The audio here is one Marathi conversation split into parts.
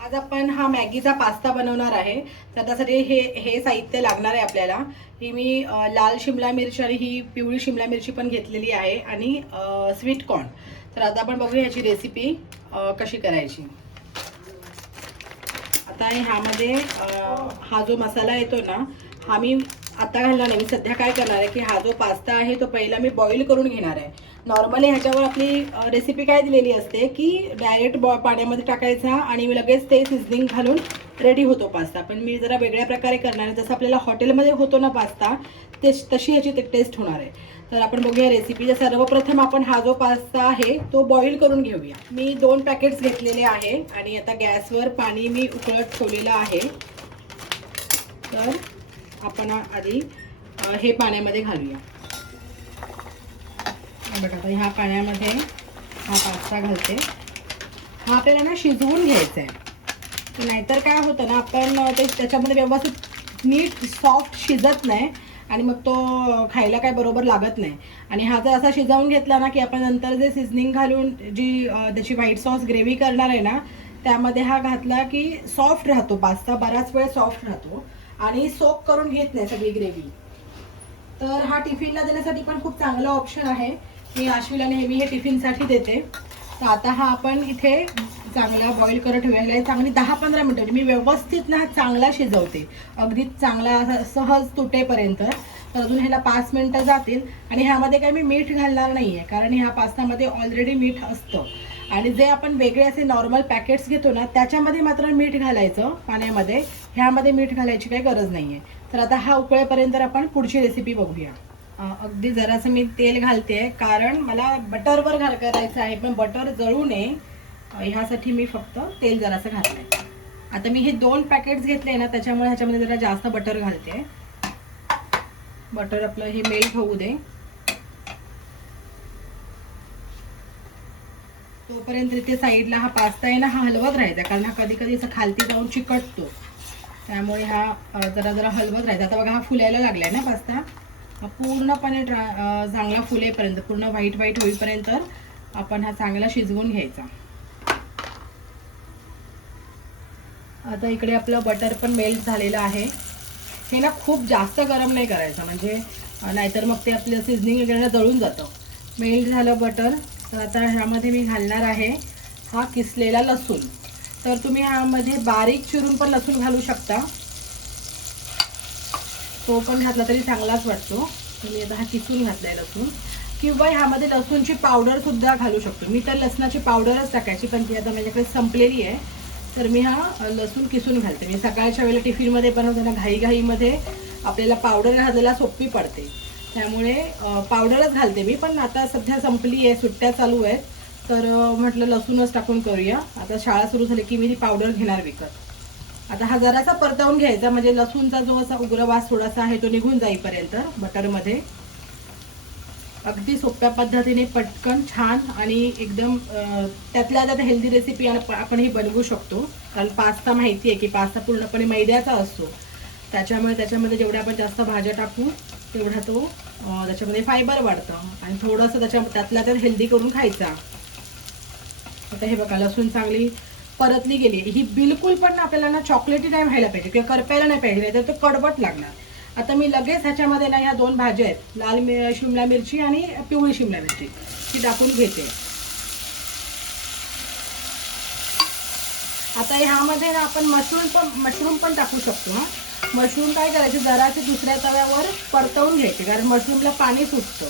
आज आपण हा मॅगीचा पास्ता बनवणार आहे. तर त्यासाठी हे हे साहित्य लागणार आहे आपल्याला. ही मी लाल शिमला मिरची आणि ही पिवळी शिमला मिरची पण घेतलेली आहे आणि स्वीट कॉर्न. तर आता आपण बघूया याची रेसिपी कशी करायची. आता ह्यामध्ये हा जो मसाला येतो ना, हा मी आता घालणार नाही. मी सध्या काय करणार आहे की हा जो पास्ता आहे तो पहिला मी बॉईल करून घेणार आहे. नॉर्मली ह्याच्यावर आपली रेसिपी काय दिलेली असते की डायरेक्ट पाण्यामध्ये टाकायचा आणि लगेच ते सिझनिंग घालून रेडी होतो पास्ता. पण मी जरा वेगळ्या प्रकारे करणार आहे. जसं आपल्याला हॉटेलमध्ये होतो ना पास्ता, तशी ह्याची टेस्ट होणार आहे. तर आपण बघूया रेसिपी. सर्वप्रथम आपण हा जो पास्ता आहे तो बॉईल करून घेऊया. मी 2 पॅकेट्स घेतलेले आहे आणि आता गॅसवर पाणी मी उकळत ठेवलेलं आहे. तर आपण आधी हे पाण्यामध्ये घालूया. बघा आता ह्या पाण्यामध्ये हा पास्ता घालते. हा आपल्याला ना शिजवून घ्यायचा आहे. नाहीतर काय होतं ना, आपण ते त्याच्यामध्ये व्यवस्थित नीट सॉफ्ट शिजत नाही आणि मग तो खायला काय बरोबर लागत नाही. आणि हा जर असा शिजवून घेतला ना की आपण नंतर जे सिझनिंग घालून जी त्याची व्हाईट सॉस ग्रेव्ही करणार आहे ना, त्यामध्ये हा घातला की सॉफ्ट राहतो पास्ता, बराच वेळ सॉफ्ट राहतो आणि सोक करून घेत नाही सगळी ग्रेव्ही. तर हा टिफिनला देण्यासाठी पण खूप चांगला ऑप्शन आहे. मी आश्वीला नेहमी हे टिफिनसाठी देते. तर आता हा आपण इथे चांगला बॉईल करत ठेवायला चांगली 10-15 मिनिटं मी व्यवस्थित ना चांगला शिजवते, अगदी चांगला सहज तुटेपर्यंत. तर अजून ह्याला 5 मिनिटं जातील. आणि ह्यामध्ये काय मी मीठ घालणार नाही आहे, कारण ह्या पास्तामध्ये ऑलरेडी मीठ असतं. आणि जे आपण वेगळे असे नॉर्मल पॅकेट्स घेतो ना त्याच्यामध्ये मात्र मीठ घालायचं पाण्यामध्ये, ह्यामध्ये मीठ घालायची काही गरज नाही आहे. तर आता हा उकळेपर्यंत आपण पुढची रेसिपी बघूया. अगदी जरासं मी तेल घालते, कारण मला बटरवर करायचं आहे, पण बटर जळू नये ह्यासाठी मी फक्त तेल जरासं घातलंय. आता मी हे 2 पॅकेट्स घेतले ना, त्याच्यामुळे ह्याच्यामध्ये जरा जास्त बटर घालते. बटर आपलं हे मेल्ट होऊ दे. तोपर्यंत इथे साईडला हा पास्ता आहे ना, हा हलवत राहायचा, कारण हा कधी कधी असं खालती जाऊन चिकटतो. त्यामुळे हा जरा जरा हलवत राहायचा. आता बघा हा फुलायला लागलाय ना पास्ता. पूर्णपणे चांगला फुलेपर्यंत, पूर्ण व्हाईट व्हाईट होईपर्यंत आपण हा चांगला शिजवून घ्यायचा. आता इकडे आपलं बटर पण मेल्ट झालेलं आहे. हे ना खूप जास्त गरम नाही करायचं, म्हणजे नाहीतर मग ते आपलं सिझनिंग वगैरे जळून जातं. मेल्ट झालं बटर. तर आता ह्यामध्ये मी घालणार आहे हा किसलेला लसूण. तर तुम्ही ह्यामध्ये बारीक चिरून पण लसूण घालू शकता, तो पण घातला तरी चांगलाच वाटतो. तर मी आता हा किसून घातलाय लसूण. किंवा ह्यामध्ये लसूणची पावडर सुद्धा घालू शकतो. मी तर लसणाची पावडरच टाकायची, पण ती आता माझ्याकडे संपलेली आहे. तर मी हा लसूण किसून घालते. मी सकाळच्या वेळेला टिफिनमध्ये बनवताना घाईघाईमध्ये आपल्याला पावडर घालायला सोपी पडते, त्यामुळे पावडरच घालते मी. पण आता सध्या संपली आहे, सुट्ट्या चालू आहेत, तर म्हटलं लसूणच टाकून करूया. आता शाळा सुरू झाली की मी ती पावडर घेणार विकत. आता हा जरासा परतवून घ्यायचा, म्हणजे लसूणचा जो असा उग्रवास थोडासा आहे तो निघून जाईपर्यंत बटरमध्ये. अगदी सोप्या पद्धतीने पटकन छान आणि एकदम त्यातल्या त्यात हेल्दी रेसिपी आपण ही बनवू शकतो. कारण पास्ता माहिती आहे की पास्ता पूर्णपणे मैद्याचा असतो, त्याच्यामुळे त्याच्यामध्ये जेवढ्या आपण जास्त भाज्या टाकू तेवढा तो त्याच्यामध्ये फायबर वाढतं आणि थोडंसं त्यातल्या त्यात हेल्दी करून खायचा. आता हे बघा लसूण चांगली परतली गेली. ही बिलकुल पण आपल्याला ना चॉकलेटी नाही व्हायला पाहिजे किंवा करपायला नाही पाहिजे, नाही तर तो कडवट लागणार. आता मी लगेच ह्याच्यामध्ये ना ह्या 2 भाज्या आहेत, लाल शिमला मिरची आणि पिवळी शिमला मिरची, ती टाकून घेते. आता ह्यामध्ये ना आपण मशरूम पण टाकू शकतो. हा मशरूम काय करायचे, जराचे दुसऱ्या तव्यावर परतवून घ्यायचे, कारण मशरूमला पाणी सुटतं,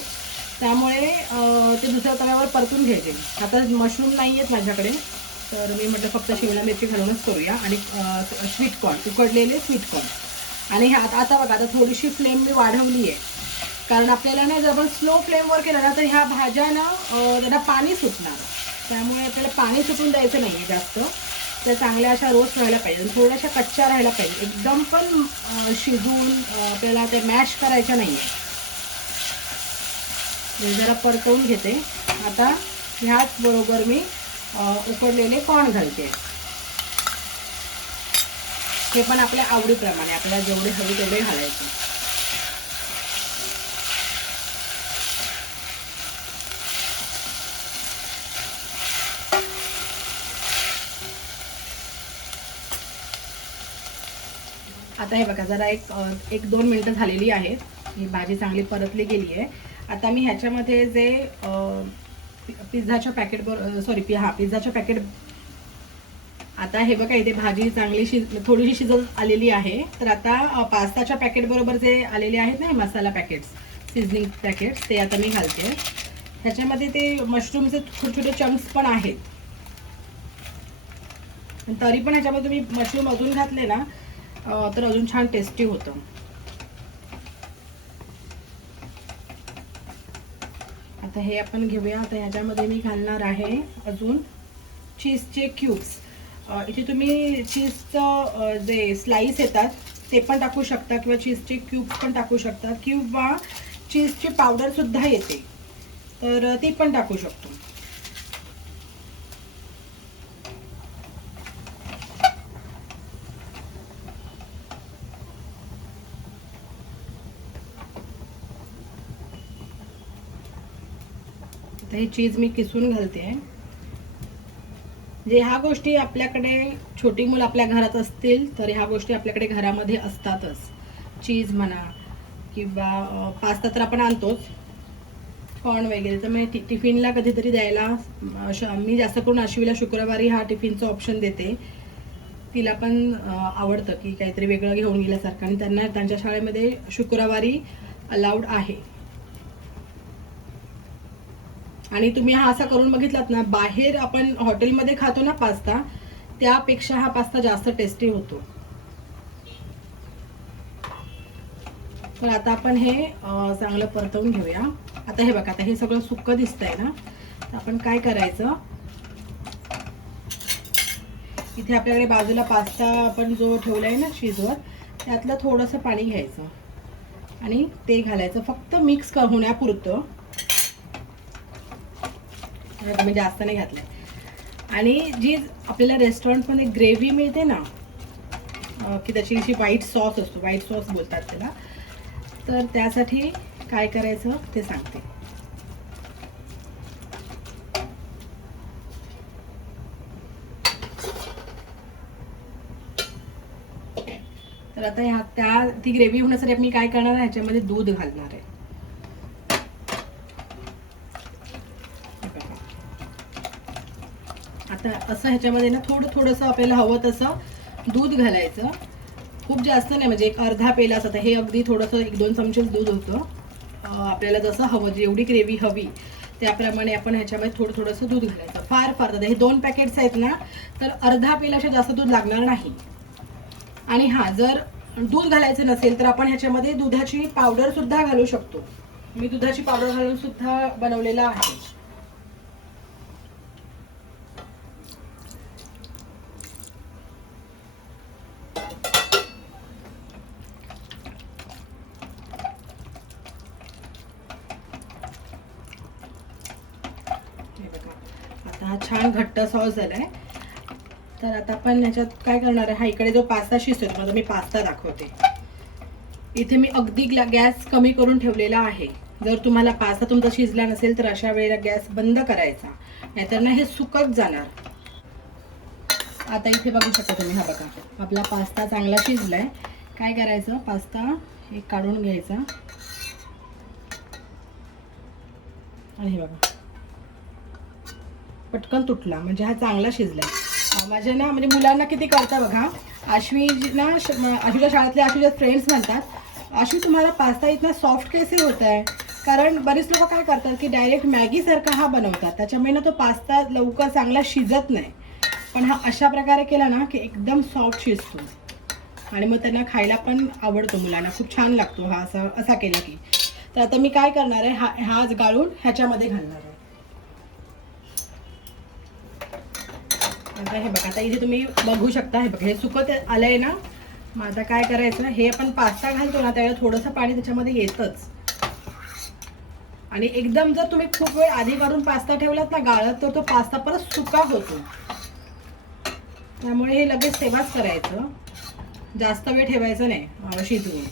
त्यामुळे ते दुसऱ्या तव्यावर परतून घ्यायचे. आता मशरूम नाही आहेत माझ्याकडे, तर मी म्हटलं फक्त शिमला मिरची घालूनच करूया. आणि स्वीट कॉर्न, उकडलेले स्वीट कॉर्न. आणि ह्यात आता बघा, आता थोडीशी फ्लेम मी वाढवली आहे, कारण आपल्याला ना जर आपण स्लो फ्लेमवर केलं ना तर ह्या भाज्या ना त्यांना पाणी सुटणार, त्यामुळे आपल्याला पाणी सुटून द्यायचं नाही आहे जास्त. त्या चांगल्या अशा रोस्ट व्हायला पाहिजे, थोड्याशा कच्च्या राहायला पाहिजे, एकदम पण शिजून आपल्याला ते मॅश करायच्या नाही आहे. जरा परतवून घेते. आता ह्याच बरोबर मी उकडलेले कॉर्न घालते. हे पण आपल्या आवडीप्रमाणे, आपल्याला जेवढे हवे तेवढे घालायचे. आता हे बघा जरा एक दोन मिनटं झालेली आहेत. ही भाजी चांगली परतली गेली आहे. आता मी ह्याच्यामध्ये जे पिझ्झाच्या पॅकेट पिझ्झाच्या पॅकेट, आता हे बघा इथे भाजी चांगली थोडीशी शिजत आलेली आहे. तर आता पास्ताच्या पॅकेट बरोबर जे आलेले आहेत ना मसाला पॅकेट्स, सीझनिंग पॅकेट्स, ते आता मी घालते. ह्याच्यामध्ये ते मशरूमचे छोटे छोटे चंक्स पण आहेत, तरी पण ह्याच्यामध्ये तुम्ही मशरूम अजून घातले ना तर अजून छान टेस्टी होतं. आता हे आपण घेऊया. आता ह्याच्यामध्ये मी घालणार आहे अजून चीजचे क्यूब्स. इथे तुम्ही चीजचं जे स्लाइस येतात ते पण टाकू शकता किंवा चीजचे क्यूब्स पण टाकू शकता किंवा चीजची पावडर सुद्धा येते तर ती पण टाकू शकतो. आता हे चीज मी किसून घालते. जे ह्या गोष्टी आपल्याकडे छोटी मुलं आपल्या घरात असतील तर ह्या गोष्टी आपल्याकडे घरामध्ये असतातच. चीज म्हणा किंवा पास्ता तर आपण आणतोच, कॉर्न वगैरे. तर मी टिफिनला कधीतरी द्यायला मी जास्त करून अश्वीला शुक्रवारी हा टिफिनचा ऑप्शन देते. तिला पण आवडतं की काहीतरी वेगळं घेऊन गेल्यासारखं, आणि त्यांना त्यांच्या शाळेमध्ये शुक्रवारी अलाउड आहे. आणि तुम्ही हा असा करून बघितलात ना, बाहेर आपण हॉटेलमध्ये खातो ना पास्ता, त्यापेक्षा हा पास्ता जास्त टेस्टी होतो. तर आता आपण हे चांगलं परतवून घेऊया. आता हे बघा, आता हे सगळं सुक्क दिसतंय ना, तर आपण काय करायचं, इथे आपल्याकडे बाजूला पास्ता आपण जो ठेवलाय ना शिजवत, त्यातलं थोडंसं पाणी घ्यायचं आणि ते घालायचं, फक्त मिक्स होण्यापुरतं. मी जास्त नाही घातलंय. आणि जी आपल्याला रेस्टॉरंटमध्ये ग्रेव्ही मिळते ना, की त्याची अशी व्हाईट सॉस असतो, व्हाईट सॉस बोलतात त्याला, तर त्यासाठी काय करायचं ते सांगते. तर आता ती ग्रेव्ही होण्यासाठी मी काय करणार आहे, ह्याच्यामध्ये दूध घालणार आहे. आता असं ह्याच्यामध्ये ना थोडंसं आपल्याला हवं तसं दूध घालायचं. खूप जास्त नाही, म्हणजे एक अर्धा पेलाच. आता हे अगदी थोडंसं 1-2 चमचेच दूध होतं. आपल्याला जसं हवं, जेवढी ग्रेव्ही हवी त्याप्रमाणे आपण ह्याच्यामध्ये थोडंसं दूध घालायचं. फार हे 2 पॅकेट्स आहेत ना, तर अर्धा पेलाच्या जास्त दूध लागणार नाही. आणि हा, जर दूध घालायचं नसेल तर आपण ह्याच्यामध्ये दुधाची पावडर सुद्धा घालू शकतो. मी दुधाची पावडर घालून सुद्धा बनवलेला आहे. आता हा छान घट्ट सॉस झालाय. तर आता आपण ह्याच्यात काय करणार आहे, हा इकडे जो पास्ता शिजतोय, माझा मी पास्ता दाखवते. इथे मी अगदी गॅस कमी करून ठेवलेला आहे. जर तुम्हाला पास्ता तुमचा शिजला नसेल तर अशा वेळेला गॅस बंद करायचा, नाहीतर ना हे सुकत जाणार. आता इथे बघू शकता तुम्ही, हा बघा आपला पास्ता चांगला शिजलाय. काय करायचं, पास्ता एक काढून घ्यायचा आणि हे बघा पटकन तुटला, म्हणजे हा चांगला शिजलाय. माझ्या ना म्हणजे मुलांना किती कळतं बघा. आश्वीच्या शाळेतले आश्वीचे फ्रेंड्स म्हणतात, आश्वी तुम्हाला पास्ता इतना सॉफ्ट कैसे होता है. कारण बरेच लोक काय करतात की डायरेक्ट मॅगी सारखा हा बनवतात, त्याच्यामुळे ना तो पास्ता लवकर चांगला शिजत नाही. पण हा अशा प्रकारे केला ना की एकदम सॉफ्ट शिजतो आणि मग त्यांना खायला पण आवडतो, मुलांना खूप छान लागतो हा असा केला की. तर आता मी काय करणार आहे, हा गाळून ह्याच्यामध्ये घालणार आहे. आता हे बघा, आता इथे तुम्ही बघू शकता, हे बघा हे सुकत आलंय ना. मग आता काय करायचं, हे आपण पास्ता घालतो ना त्यावेळेला थोडंसं पाणी त्याच्यामध्ये येतच. आणि एकदम जर तुम्ही खूप वेळ आधी काढून पास्ता ठेवलात ना गाळत, तर तो पास्ता परत सुका होतो. त्यामुळे हे लगेच तेव्हाच करायचं, जास्त वेळ ठेवायचं नाही शिजवून.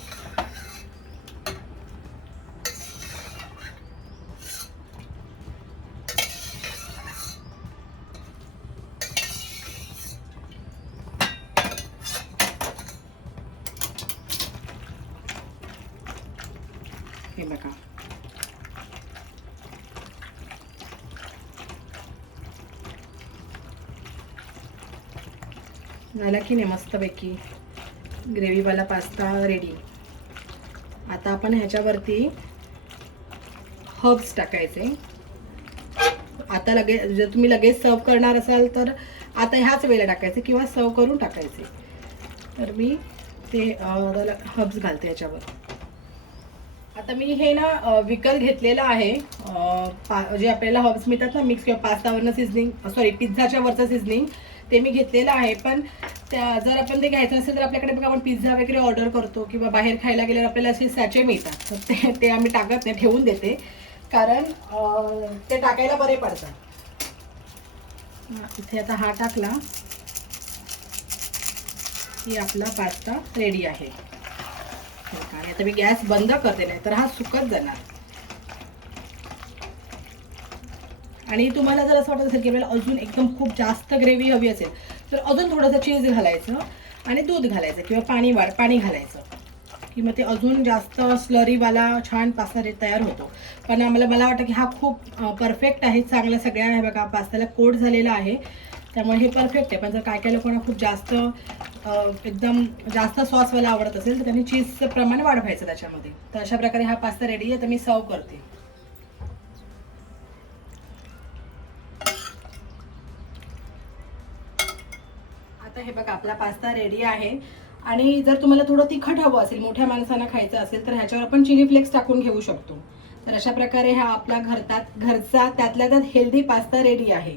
झाला की नाही मस्तपैकी ग्रेव्हीवाला पास्ता रेडी. आता आपण ह्याच्यावरती हर्ब्स टाकायचे. आता लगेच जर तुम्ही लगेच सर्व करणार असाल तर आता ह्याच वेळेला टाकायचे किंवा सर्व करून टाकायचे. तर मी ते हर्ब्स घालते याच्यावर. आता मी हे ना विकत घेतलेलं आहे, जे आपल्याला हर्ब्स मिळतात ना मिक्स किंवा पास्तावरनं सिझनिंग, सॉरी पिझ्झाच्या वरचं सिझनिंग, ते मी घेतलेलं आहे. पण जर आपण ते घ्यायचं असेल तर आपल्याकडे बघा आपण पिझ्झा वगैरे ऑर्डर करतो किंवा बाहेर खायला गेल्यावर आपल्याला असे सॅचे मिळतात. तर ते आम्ही टाकत नाही, ठेवून देते, कारण ते टाकायला बरे पडतात. इथे आता हा टाकला की आपला पास्ता रेडी आहे. आणि आता मी गॅस बंद करते, नाही तर हा सुकत जाणार. आणि तुम्हाला जर असं वाटत असेल की आपल्याला अजून एकदम खूप जास्त ग्रेव्ही हवी असेल तर अजून थोडंसं चीज घालायचं आणि दूध घालायचं किंवा पाणी घालायचं की मग ते अजून जास्त स्लरीवाला छान पास्ता तयार होतो. पण मला वाटतं की हा खूप परफेक्ट आहे, चांगल्या सगळ्या हे बघा पास्त्याला कोट झालेला आहे, त्यामुळे हे परफेक्ट आहे. पण जर काय काय लोकांना खूप जास्त एकदम जास्त सॉसवाला आवडत असेल तर त्यांनी चीजचं प्रमाण वाढवायचं त्याच्यामध्ये. तर अशा प्रकारे हा पास्ता रेडी आहे. तर मी सर्व करते. आता हे बघा आपला पास्ता रेडी आहे. आणि जर तुम्हाला थोडं तिखट हवं असेल, मोठ्या माणसांना खायचं असेल, तर ह्याच्यावर आपण चिली फ्लेक्स टाकून घेऊ शकतो. तर अशा प्रकारे हा आपला घरचा त्यातल्या त्यात हेल्दी पास्ता रेडी आहे.